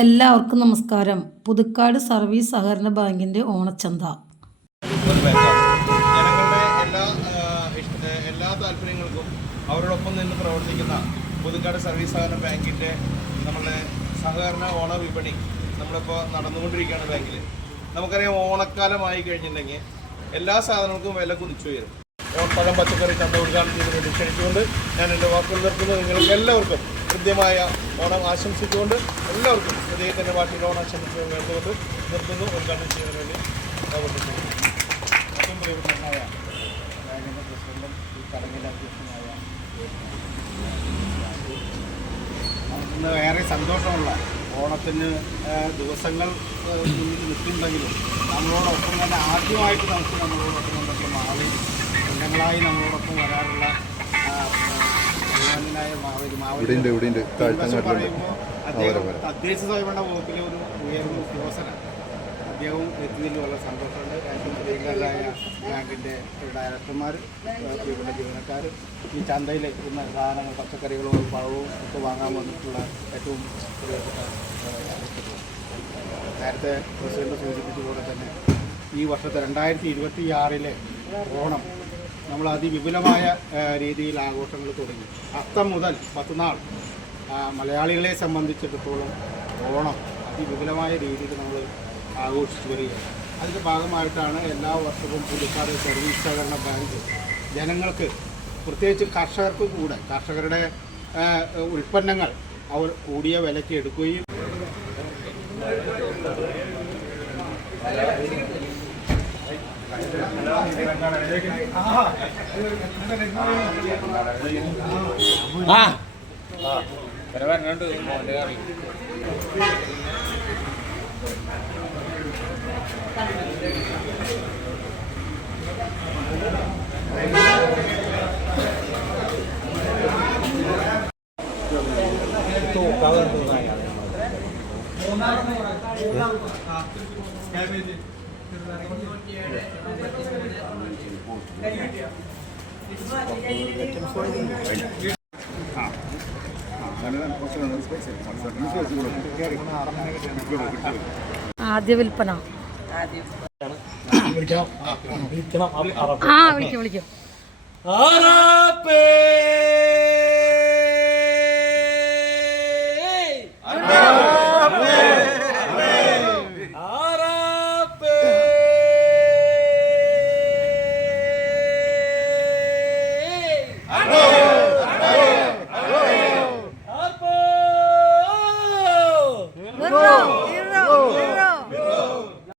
എല്ലാവർക്കും നമസ്കാരം. പുതുക്കാട് സർവീസ് സഹകരണ ബാങ്കിന്റെ ഓണച്ചന്ത. ഒരു ബാങ്കാണ്. ജനങ്ങളുടെ എല്ലാ താല്പര്യങ്ങൾക്കും അവരോടൊപ്പം നിന്ന് പ്രവർത്തിക്കുന്ന പുതുക്കാട് സർവീസ് സഹകരണ ബാങ്കിൻ്റെ നമ്മളുടെ സഹകരണ ഓണ വിപണി നമ്മളിപ്പോൾ നടന്നുകൊണ്ടിരിക്കുകയാണ് ബാങ്കിൽ. നമുക്കറിയാം, ഓണക്കാലമായി കഴിഞ്ഞിട്ടുണ്ടെങ്കിൽ എല്ലാ സാധനങ്ങൾക്കും വില കുതിച്ചുയരും. പഴം പച്ചക്കറി ചന്ത ഉദ്ഘാടനം ചെയ്തതിന് ക്ഷണിച്ചുകൊണ്ട് ഞാൻ എൻ്റെ വാക്കുകൾ നിർത്തുന്നു. നിങ്ങൾക്ക് എല്ലാവർക്കും കൃത്യമായ ഓണം ആശംസിച്ചുകൊണ്ട് എല്ലാവർക്കും ഹൃദയത്തിൻ്റെ ഭാഷയിൽ ഓണം ആശംസിച്ച് വേണ്ടുകൊണ്ട് നിർത്തുന്നു. ഉദ്ഘാടനം ചെയ്യുന്നതിന് വേണ്ടി ഏറ്റവും പ്രിയപ്പെട്ടനായ ബാങ്കിൻ്റെ പ്രസിഡന്റും ഈ ചടങ്ങിൻ്റെ അധ്യക്ഷനായ നമുക്കിന്ന് ഏറെ സന്തോഷമുള്ള ഓണത്തിന് ദിവസങ്ങൾ മുന്നിൽ നിൽക്കുന്നുണ്ടെങ്കിലും നമ്മളോടൊപ്പം തന്നെ ആദ്യമായിട്ട് നമ്മളോടൊപ്പം വന്നിട്ടുള്ള മാവേലി കൊല്ലങ്ങളായി നമ്മളോടൊപ്പം വരാറുള്ള പറയുമ്പോൾ അദ്ദേഹം തദ്ദേശ സ്വയംഭരണ വകുപ്പിലെ ഒരു ഉയർന്ന ഉദ്യോഗസ്ഥനാണ്. അദ്ദേഹവും എത്തിയതിൽ വളരെ സന്തോഷമുണ്ട്. ഏറ്റവും പ്രിയങ്കരായ ബാങ്കിൻ്റെ ഡയറക്ടർമാർ, പ്രിയപ്പെട്ട ജീവനക്കാർ, ഈ ചന്തയിൽ എത്തുന്ന സാധനങ്ങൾ പച്ചക്കറികളും പഴവും ഒക്കെ വാങ്ങാൻ വന്നിട്ടുള്ള ഏറ്റവും പ്രിയപ്പെട്ട നേരത്തെ പ്രസിഡന്റ് സൂചിപ്പിച്ചതുപോലെ തന്നെ ഈ വർഷത്തെ 2026 ഓണം നമ്മൾ അതിവിപുലമായ രീതിയിൽ ആഘോഷങ്ങൾ തുടങ്ങി. അത്തം മുതൽ 10 നാൾ മലയാളികളെ സംബന്ധിച്ചിടത്തോളം ഓണം അതിവിപുലമായ രീതിയിൽ നമ്മൾ ആഘോഷിച്ചു വരികയാണ്. അതിൻ്റെ ഭാഗമായിട്ടാണ് എല്ലാ വർഷവും പുതുക്കാട് സർവീസ് സഹകരണ ബാങ്ക് ജനങ്ങൾക്ക്, പ്രത്യേകിച്ച് കർഷകർക്ക് കൂടെ, കർഷകരുടെ ഉൽപ്പന്നങ്ങൾ അവർ കൂടിയ വിലയ്ക്ക് എടുക്കുകയും ആദ്യ വിൽപ്പന. വിളിക്കാം.